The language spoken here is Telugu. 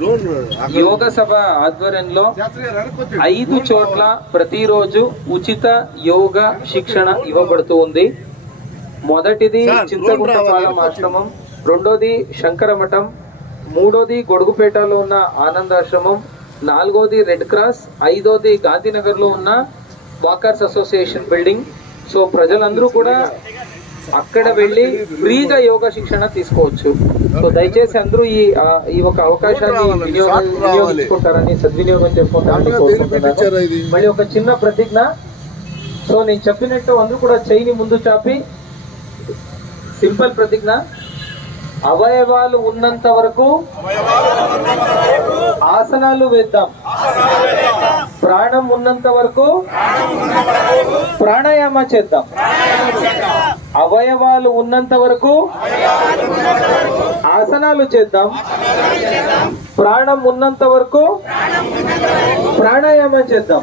యోగ సభ ఆధ్వర్యంలో 5 చోట్ల ప్రతిరోజు ఉచిత యోగ శిక్షణ ఇవ్వబడుతూ ఉంది. మొదటిది చింతగుంటపాలెం ఆశ్రమం, రెండోది శంకరమఠం, మూడోది గొడుగుపేటలో ఉన్న ఆనందాశ్రమం, నాలుగోది రెడ్ క్రాస్, ఐదోది గాంధీనగర్ లో ఉన్న వాకర్స్ అసోసియేషన్ బిల్డింగ్. సో ప్రజలందరూ కూడా అక్కడ వెళ్ళి ఫ్రీగా యోగా శిక్షణ తీసుకోవచ్చు. సో దయచేసి అందరూ ఈ ఒక అవకాశాన్ని వినియోగించుకుంటారని, సద్వినియోగం చేసుకుంటారని కోరుకుంటున్నాను. మళ్ళీ ఒక చిన్న ప్రతిజ్ఞ. సో నేను చెప్పినట్టు అందరూ కూడా చెయ్యిని ముందు చాపి సింపుల్ ప్రతిజ్ఞ. అవయవాలు ఉన్నంత వరకు ఆసనాలు వేద్దాం, ప్రాణం ఉన్నంత వరకు ప్రాణాయామ చేద్దాం. అవయవాలు ఉన్నంత వరకు ఆసనాలు చేద్దాం, ప్రాణం ఉన్నంత వరకు ప్రాణాయామం చేద్దాం.